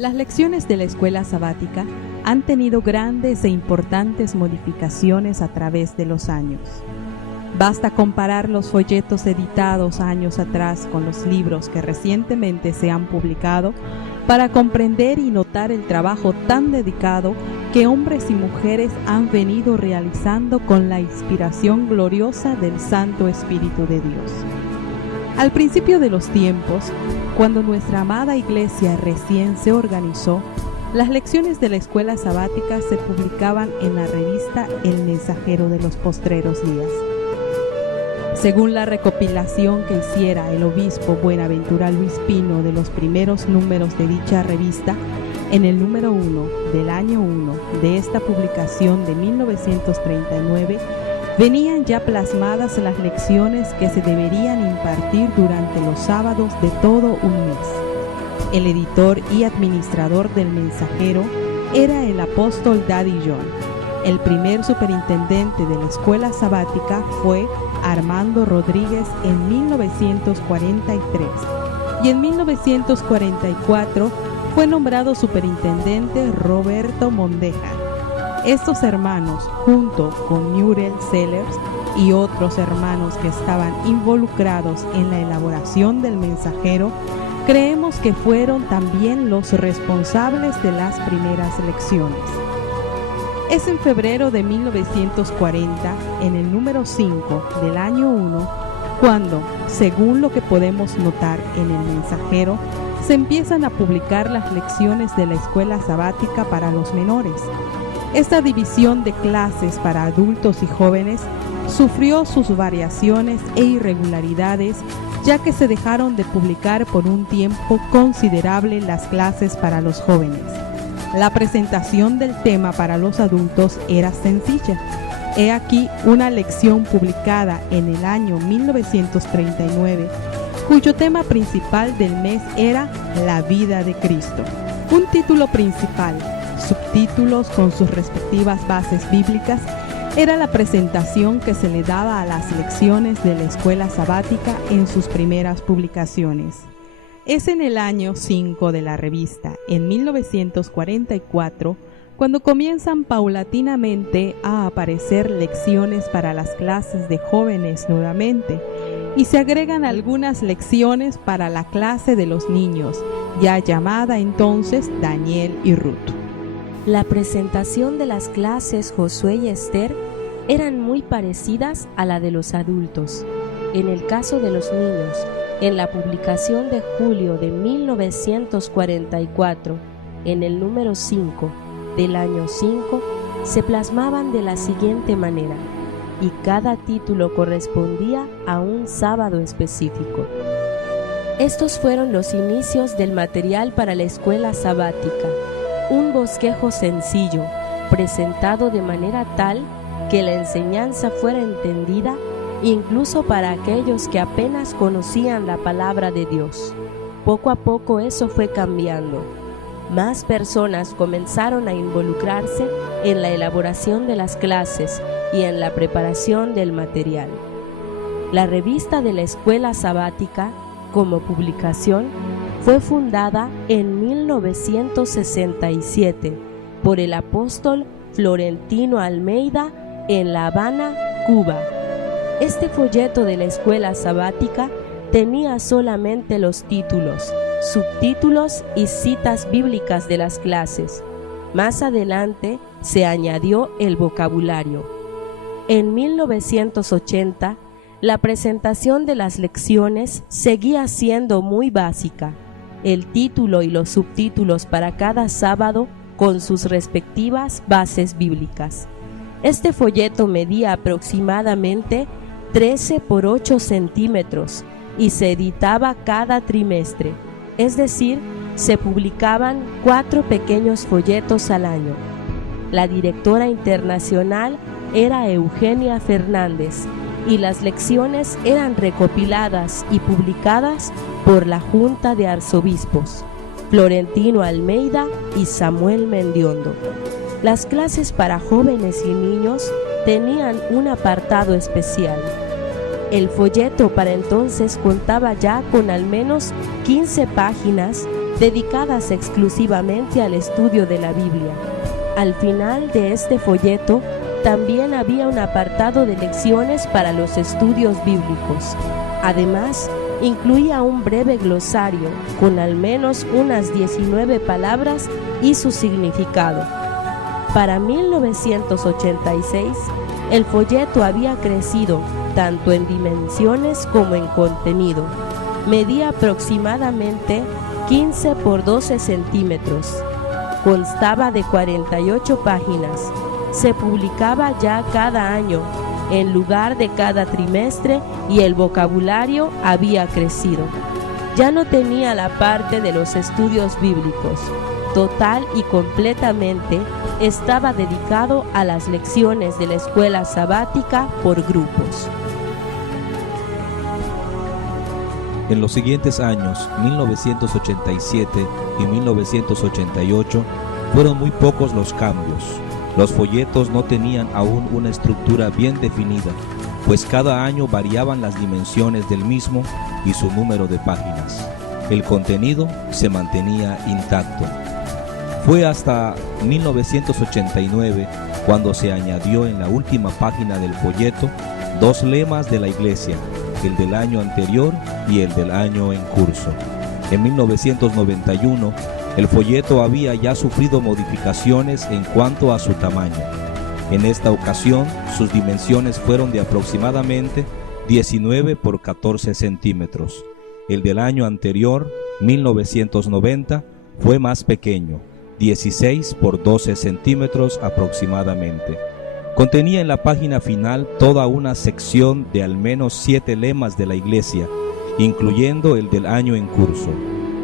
Las lecciones de la escuela sabática han tenido grandes e importantes modificaciones a través de los años. Basta comparar los folletos editados años atrás con los libros que recientemente se han publicado para comprender y notar el trabajo tan dedicado que hombres y mujeres han venido realizando con la inspiración gloriosa del Santo Espíritu de Dios. Al principio de los tiempos, cuando nuestra amada iglesia recién se organizó, las lecciones de la escuela sabática se publicaban en la revista El Mensajero de los Postreros Días. Según la recopilación que hiciera el obispo Buenaventura Luis Pino de los primeros números de dicha revista, en el número 1 del año 1 de esta publicación de 1939, venían ya plasmadas las lecciones que se deberían impartir durante los sábados de todo un mes. El editor y administrador del Mensajero era el apóstol Daddy John. El primer superintendente de la escuela sabática fue Armando Rodríguez en 1943 y en 1944 fue nombrado superintendente Roberto Mondeja. Estos hermanos, junto con Muriel Sellers y otros hermanos que estaban involucrados en la elaboración del Mensajero, creemos que fueron también los responsables de las primeras lecciones. Es en febrero de 1940, en el número 5 del año 1, cuando, según lo que podemos notar en el Mensajero, se empiezan a publicar las lecciones de la escuela sabática para los menores. Esta división de clases para adultos y jóvenes sufrió sus variaciones e irregularidades, ya que se dejaron de publicar por un tiempo considerable las clases para los jóvenes. La presentación del tema para los adultos era sencilla. He aquí una lección publicada en el año 1939, cuyo tema principal del mes era La vida de Cristo. Un título principal, subtítulos con sus respectivas bases bíblicas, era la presentación que se le daba a las lecciones de la escuela sabática en sus primeras publicaciones. Es en el año 5 de la revista, en 1944, cuando comienzan paulatinamente a aparecer lecciones para las clases de jóvenes nuevamente, y se agregan algunas lecciones para la clase de los niños, ya llamada entonces Daniel y Ruth. La presentación de las clases Josué y Esther eran muy parecidas a la de los adultos. En el caso de los niños, en la publicación de julio de 1944, en el número 5 del año 5, se plasmaban de la siguiente manera, y cada título correspondía a un sábado específico. Estos fueron los inicios del material para la escuela sabática, un bosquejo sencillo, presentado de manera tal que la enseñanza fuera entendida incluso para aquellos que apenas conocían la palabra de Dios. Poco a poco eso fue cambiando. Más personas comenzaron a involucrarse en la elaboración de las clases y en la preparación del material. La revista de la escuela sabática, como publicación, fue fundada en 1967 por el apóstol Florentino Almeida en La Habana, Cuba. Este folleto de la escuela sabática tenía solamente los títulos, subtítulos y citas bíblicas de las clases. Más adelante se añadió el vocabulario. En 1980, la presentación de las lecciones seguía siendo muy básica. El título y los subtítulos para cada sábado con sus respectivas bases bíblicas. Este folleto medía aproximadamente 13 por 8 centímetros y se editaba cada trimestre, es decir, se publicaban 4 pequeños folletos al año. La directora internacional era Eugenia Fernández y las lecciones eran recopiladas y publicadas por la Junta de Arzobispos, Florentino Almeida y Samuel Mendiondo. Las clases para jóvenes y niños tenían un apartado especial. El folleto para entonces contaba ya con al menos 15 páginas dedicadas exclusivamente al estudio de la Biblia. Al final de este folleto también había un apartado de lecciones para los estudios bíblicos. Además, incluía un breve glosario con al menos unas 19 palabras y su significado. Para 1986, el folleto había crecido tanto en dimensiones como en contenido. Medía aproximadamente 15 por 12 centímetros. Constaba de 48 páginas. Se publicaba ya cada año, en lugar de cada trimestre, y el vocabulario había crecido. Ya no tenía la parte de los estudios bíblicos. Total y completamente estaba dedicado a las lecciones de la escuela sabática por grupos. En los siguientes años, 1987 y 1988, fueron muy pocos los cambios. Los folletos no tenían aún una estructura bien definida, pues cada año variaban las dimensiones del mismo y su número de páginas. El contenido se mantenía intacto. Fue hasta 1989 cuando se añadió en la última página del folleto 2 lemas de la iglesia, el del año anterior y el del año en curso. En 1991, el folleto había ya sufrido modificaciones en cuanto a su tamaño. En esta ocasión, sus dimensiones fueron de aproximadamente 19 por 14 centímetros. El del año anterior, 1990, fue más pequeño, 16 por 12 centímetros aproximadamente. Contenía en la página final toda una sección de al menos 7 lemas de la iglesia, incluyendo el del año en curso.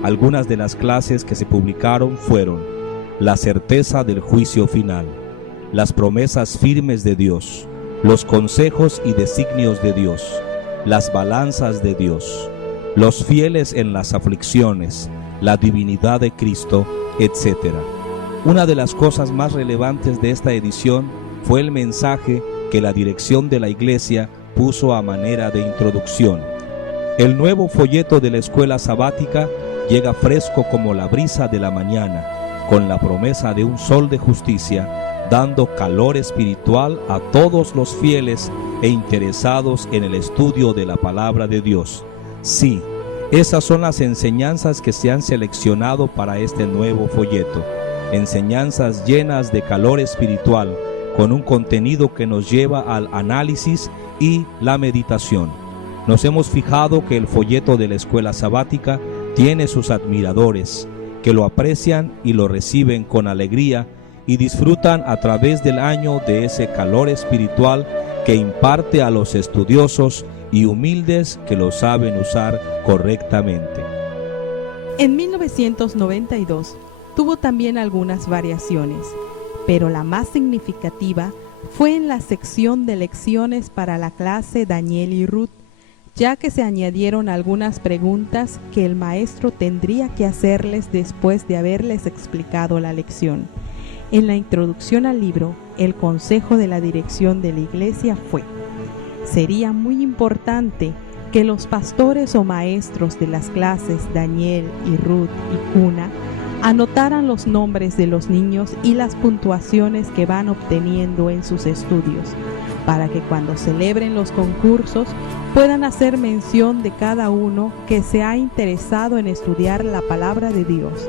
Algunas de las clases que se publicaron fueron: la certeza del juicio final, las promesas firmes de Dios, los consejos y designios de Dios, las balanzas de Dios, los fieles en las aflicciones, la divinidad de Cristo, etc. Una de las cosas más relevantes de esta edición fue el mensaje que la dirección de la iglesia puso a manera de introducción. El nuevo folleto de la escuela sabática llega fresco como la brisa de la mañana, con la promesa de un sol de justicia, dando calor espiritual a todos los fieles e interesados en el estudio de la palabra de Dios. Sí, esas son las enseñanzas que se han seleccionado para este nuevo folleto, enseñanzas llenas de calor espiritual, con un contenido que nos lleva al análisis y la meditación. Nos hemos fijado que el folleto de la escuela sabática tiene sus admiradores, que lo aprecian y lo reciben con alegría y disfrutan a través del año de ese calor espiritual que imparte a los estudiosos y humildes que lo saben usar correctamente. En 1992 tuvo también algunas variaciones, pero la más significativa fue en la sección de lecciones para la clase Daniel y Ruth, ya que se añadieron algunas preguntas que el maestro tendría que hacerles después de haberles explicado la lección. En la introducción al libro, el consejo de la dirección de la iglesia fue: sería muy importante que los pastores o maestros de las clases Daniel y Ruth y Cuna anotaran los nombres de los niños y las puntuaciones que van obteniendo en sus estudios, para que cuando celebren los concursos puedan hacer mención de cada uno que se ha interesado en estudiar la palabra de Dios,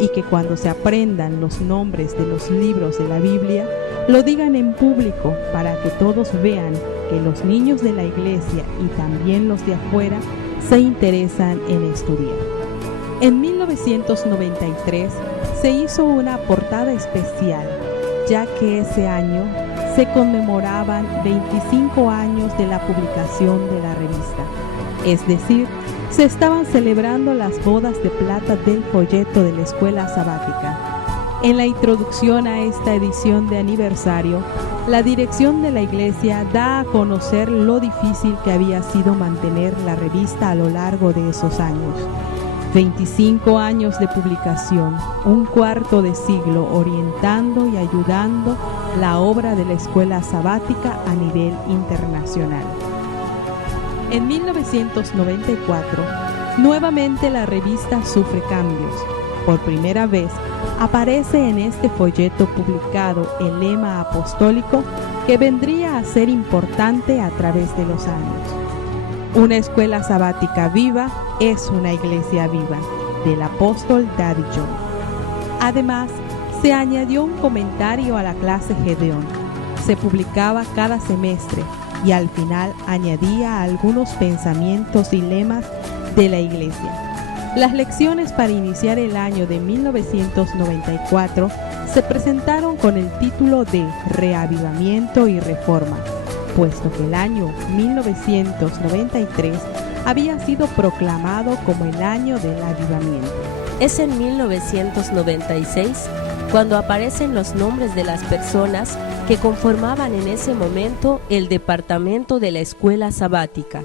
y que cuando se aprendan los nombres de los libros de la Biblia, lo digan en público para que todos vean que los niños de la iglesia y también los de afuera se interesan en estudiar. En 1993 se hizo una portada especial, ya que ese año se conmemoraban 25 años de la publicación de la revista. Es decir, se estaban celebrando las bodas de plata del folleto de la escuela sabática. En la introducción a esta edición de aniversario, la dirección de la iglesia da a conocer lo difícil que había sido mantener la revista a lo largo de esos años. 25 años de publicación, un cuarto de siglo orientando y ayudando la obra de la escuela sabática a nivel internacional. En 1994, nuevamente la revista sufre cambios, Por primera vez, aparece en este folleto publicado el lema apostólico que vendría a ser importante a través de los años. Una escuela sabática viva es una iglesia viva, del apóstol Daddy John. Además, se añadió un comentario a la clase Gedeón. Se publicaba cada semestre y al final añadía algunos pensamientos y lemas de la iglesia. Las lecciones para iniciar el año de 1994 se presentaron con el título de Reavivamiento y Reforma, puesto que el año 1993 había sido proclamado como el año del avivamiento. Es en 1996 cuando aparecen los nombres de las personas que conformaban en ese momento el departamento de la escuela sabática.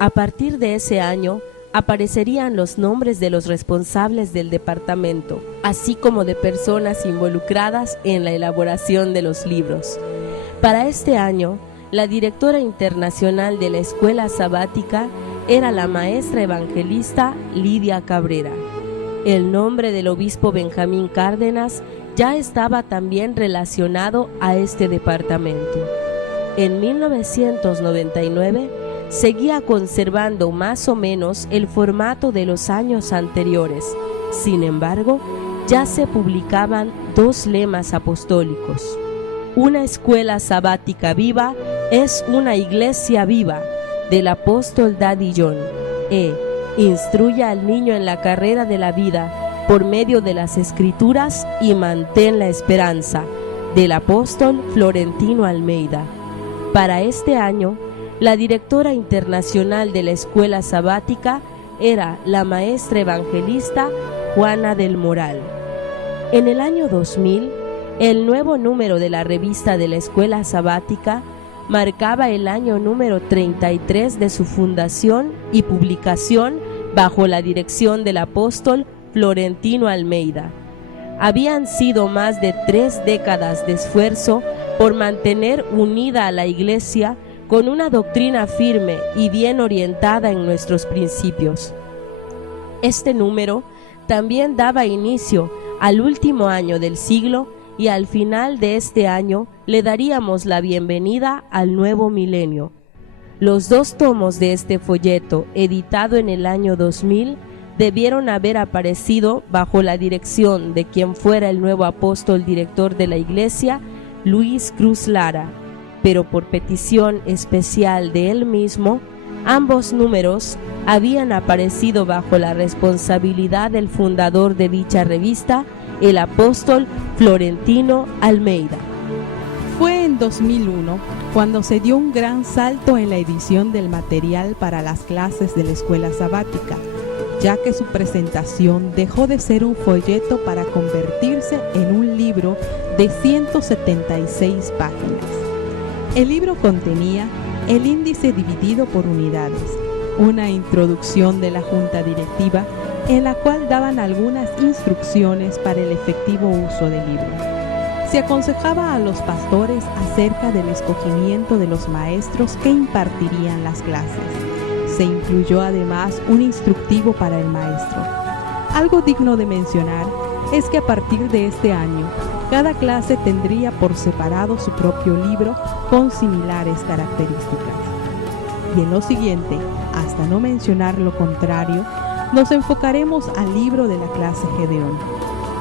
A partir de ese año, aparecerían los nombres de los responsables del departamento, así como de personas involucradas en la elaboración de los libros. Para este año, la directora internacional de la escuela sabática era la maestra evangelista Lidia Cabrera. El nombre del obispo Benjamín Cárdenas ya estaba también relacionado a este departamento. En 1999, seguía conservando más o menos el formato de los años anteriores. Sin embargo, ya se publicaban dos lemas apostólicos. Una escuela sabática viva es una iglesia viva, del apóstol Daddy John. Instruya al niño en la carrera de la vida por medio de las escrituras y mantén la esperanza, del apóstol Florentino Almeida. Para este año, la directora internacional de la escuela sabática era la maestra evangelista Juana del Moral. En el año 2000, el nuevo número de la revista de la escuela sabática marcaba el año número 33 de su fundación y publicación bajo la dirección del apóstol Florentino Almeida. Habían sido más de 3 décadas de esfuerzo por mantener unida a la iglesia con una doctrina firme y bien orientada en nuestros principios. Este número también daba inicio al último año del siglo y al final de este año le daríamos la bienvenida al nuevo milenio. Los 2 tomos de este folleto, editado en el año 2000, debieron haber aparecido bajo la dirección de quien fuera el nuevo apóstol director de la iglesia, Luis Cruz Lara, pero por petición especial de él mismo, ambos números habían aparecido bajo la responsabilidad del fundador de dicha revista, el apóstol Florentino Almeida. Fue en 2001 cuando se dio un gran salto en la edición del material para las clases de la escuela sabática, ya que su presentación dejó de ser un folleto para convertirse en un libro de 176 páginas. El libro contenía el índice dividido por unidades, una introducción de la junta directiva en la cual daban algunas instrucciones para el efectivo uso del libro. Se aconsejaba a los pastores acerca del escogimiento de los maestros que impartirían las clases. Se incluyó además un instructivo para el maestro. Algo digno de mencionar es que a partir de este año, cada clase tendría por separado su propio libro con similares características. Y en lo siguiente, hasta no mencionar lo contrario, nos enfocaremos al libro de la clase Gedeón.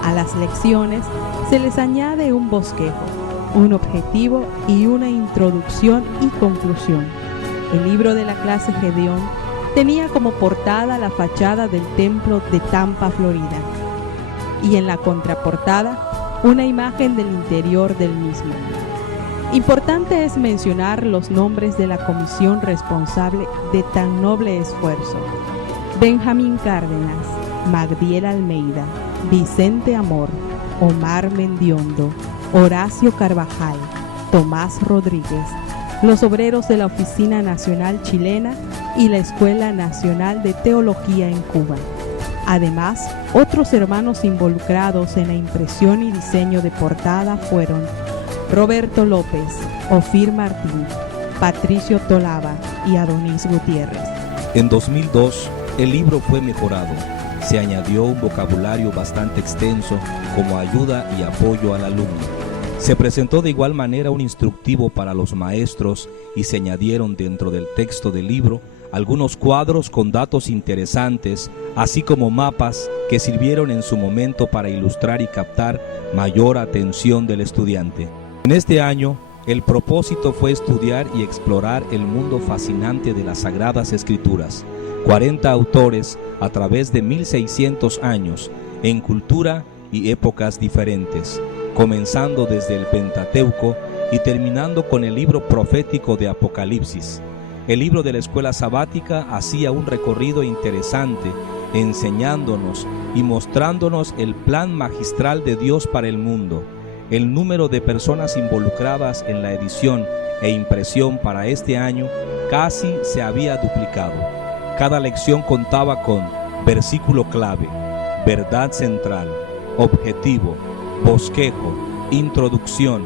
A las lecciones se les añade un bosquejo, un objetivo y una introducción y conclusión. El libro de la clase Gedeón tenía como portada la fachada del templo de Tampa, Florida, y en la contraportada una imagen del interior del mismo. Importante es mencionar los nombres de la comisión responsable de tan noble esfuerzo: Benjamín Cárdenas, Magdiel Almeida, Vicente Amor, Omar Mendiondo, Horacio Carvajal, Tomás Rodríguez, los obreros de la Oficina Nacional Chilena y la Escuela Nacional de Teología en Cuba. Además, otros hermanos involucrados en la impresión y diseño de portada fueron Roberto López, Ofir Martín, Patricio Tolava y Adonis Gutiérrez. En 2002, el libro fue mejorado. se añadió un vocabulario bastante extenso como ayuda y apoyo al alumno. Se presentó de igual manera un instructivo para los maestros y se añadieron dentro del texto del libro algunos cuadros con datos interesantes, así como mapas que sirvieron en su momento para ilustrar y captar mayor atención del estudiante. En este año, el propósito fue estudiar y explorar el mundo fascinante de las Sagradas Escrituras, 40 autores a través de 1600 años, en cultura y épocas diferentes, comenzando desde el Pentateuco y terminando con el libro profético de Apocalipsis. El libro de la escuela sabática hacía un recorrido interesante, enseñándonos y mostrándonos el plan magistral de Dios para el mundo. El número de personas involucradas en la edición e impresión para este año casi se había duplicado. Cada lección contaba con versículo clave, verdad central, objetivo, bosquejo, introducción,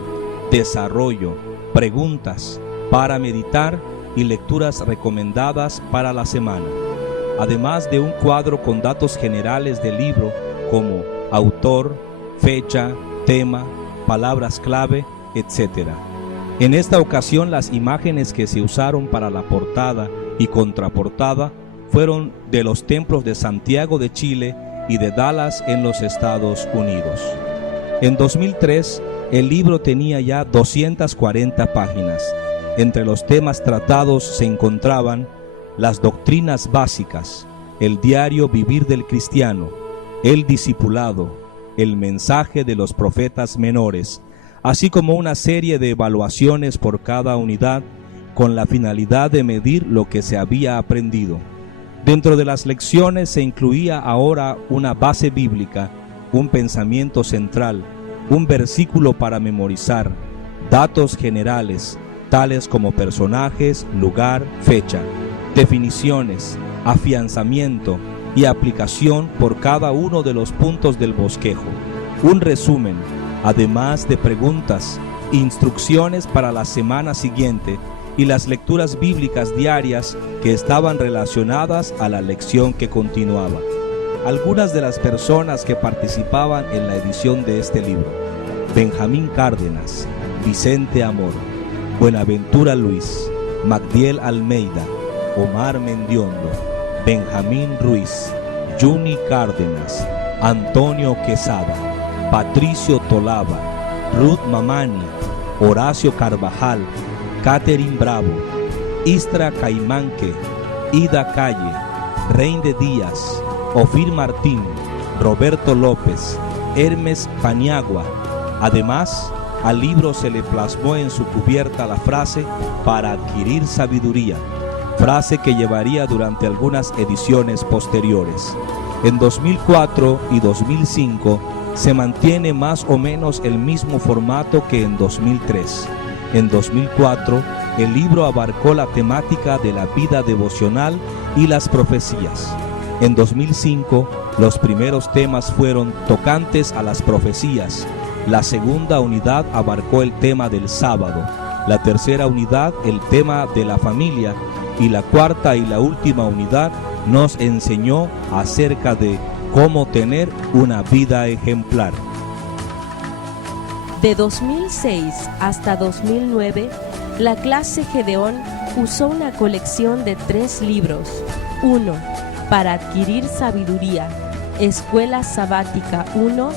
desarrollo, preguntas para meditar y lecturas recomendadas para la semana, además de un cuadro con datos generales del libro como autor, fecha, tema, palabras clave, etc. En esta ocasión las imágenes que se usaron para la portada y contraportada fueron de los templos de Santiago de Chile y de Dallas en los Estados Unidos. En 2003, el libro tenía ya 240 páginas. Entre los temas tratados se encontraban las doctrinas básicas, el diario vivir del cristiano, el discipulado, el mensaje de los profetas menores, así como una serie de evaluaciones por cada unidad con la finalidad de medir lo que se había aprendido. Dentro de las lecciones se incluía ahora una base bíblica, un pensamiento central, un versículo para memorizar, datos generales, tales como personajes, lugar, fecha, definiciones, afianzamiento y aplicación por cada uno de los puntos del bosquejo, un resumen, además de preguntas, instrucciones para la semana siguiente y las lecturas bíblicas diarias que estaban relacionadas a la lección que continuaba. Algunas de las personas que participaban en la edición de este libro: Benjamín Cárdenas, Vicente Amor, Buenaventura Luis, Magdiel Almeida, Omar Mendiondo, Benjamín Ruiz, Juni Cárdenas, Antonio Quesada, Patricio Tolava, Ruth Mamani, Horacio Carvajal, Catherine Bravo, Istra Caimanque, Ida Calle, Reinde Díaz, Ofir Martín, Roberto López, Hermes Paniagua. Además, al libro se le plasmó en su cubierta la frase "para adquirir sabiduría", frase que llevaría durante algunas ediciones posteriores. En 2004 y 2005 se mantiene más o menos el mismo formato que en 2003. En 2004, el libro abarcó la temática de la vida devocional y las profecías. En 2005, los primeros temas fueron tocantes a las profecías. La segunda unidad abarcó el tema del sábado, la tercera unidad el tema de la familia y la cuarta y la última unidad nos enseñó acerca de cómo tener una vida ejemplar. De 2006 hasta 2009, la clase Gedeón usó una colección de 3 libros. 1. Para adquirir sabiduría, Escuela Sabática 1,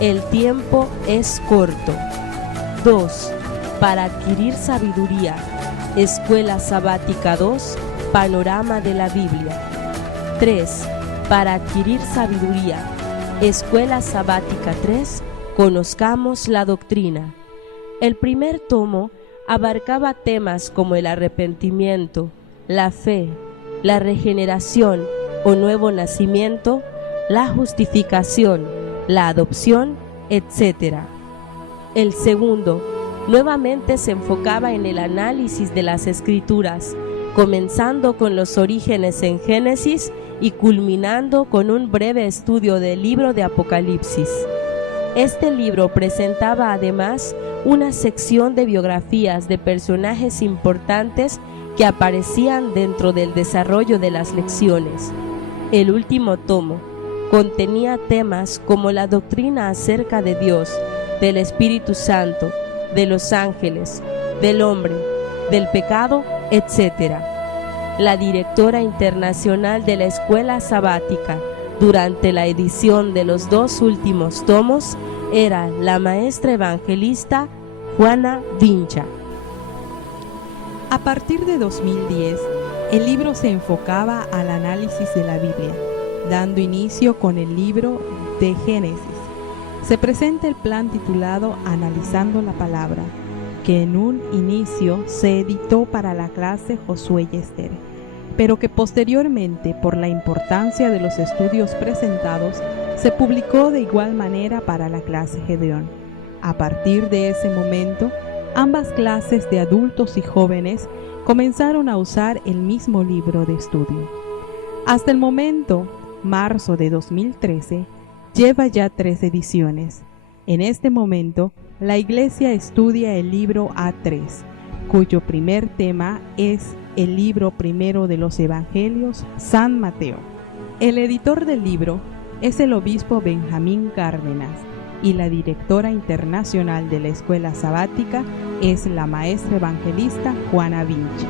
El tiempo es corto. 2. Para adquirir sabiduría, Escuela Sabática 2, Panorama de la Biblia. 3. Para adquirir sabiduría, Escuela Sabática 3, Conozcamos la doctrina. El primer tomo abarcaba temas como el arrepentimiento, la fe, la regeneración o nuevo nacimiento, la justificación, la adopción, etc. El segundo nuevamente se enfocaba en el análisis de las Escrituras, comenzando con los orígenes en Génesis y culminando con un breve estudio del libro de Apocalipsis. Este libro presentaba además una sección de biografías de personajes importantes que aparecían dentro del desarrollo de las lecciones. El último tomo, contenía temas como la doctrina acerca de Dios, del Espíritu Santo, de los ángeles, del hombre, del pecado, etc. La directora internacional de la Escuela Sabática durante la edición de los 2 últimos tomos era la maestra evangelista Juana Vincha. A partir de 2010, el libro se enfocaba al análisis de la Biblia, dando inicio con el libro de Génesis. Se presenta el plan titulado Analizando la Palabra, que en un inicio se editó para la clase Josué y Esther, pero que posteriormente, por la importancia de los estudios presentados, se publicó de igual manera para la clase Gedeón. A partir de ese momento, ambas clases de adultos y jóvenes comenzaron a usar el mismo libro de estudio. Hasta el momento, marzo de 2013, lleva ya 3 ediciones. En este momento, la Iglesia estudia el libro A3, cuyo primer tema es el libro primero de los Evangelios, San Mateo. El editor del libro es el obispo Benjamín Cárdenas y la directora internacional de la Escuela Sabática es la maestra evangelista Juana Vincha.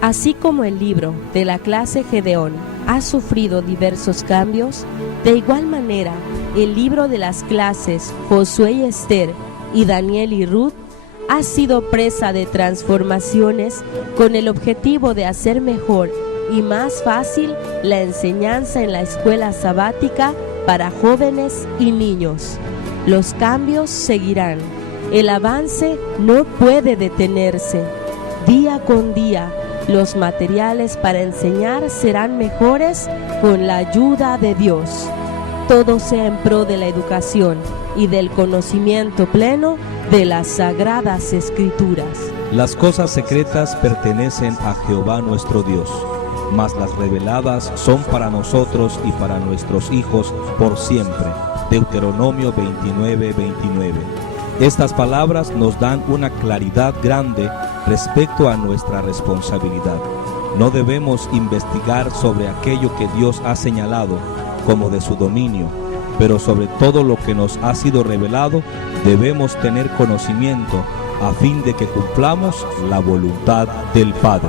Así como el libro de la clase Gedeón ha sufrido diversos cambios, de igual manera el libro de las clases Josué y Esther y Daniel y Ruth ha sido presa de transformaciones con el objetivo de hacer mejor y más fácil la enseñanza en la escuela sabática para jóvenes y niños. Los cambios seguirán. El avance no puede detenerse. Día con día, los materiales para enseñar serán mejores con la ayuda de Dios. Todo sea en pro de la educación y del conocimiento pleno de las Sagradas Escrituras. Las cosas secretas pertenecen a Jehová nuestro Dios, mas las reveladas son para nosotros y para nuestros hijos por siempre. Deuteronomio 29:29. Estas palabras nos dan una claridad grande respecto a nuestra responsabilidad. No debemos investigar sobre aquello que Dios ha señalado como de su dominio, pero sobre todo lo que nos ha sido revelado, debemos tener conocimiento a fin de que cumplamos la voluntad del Padre.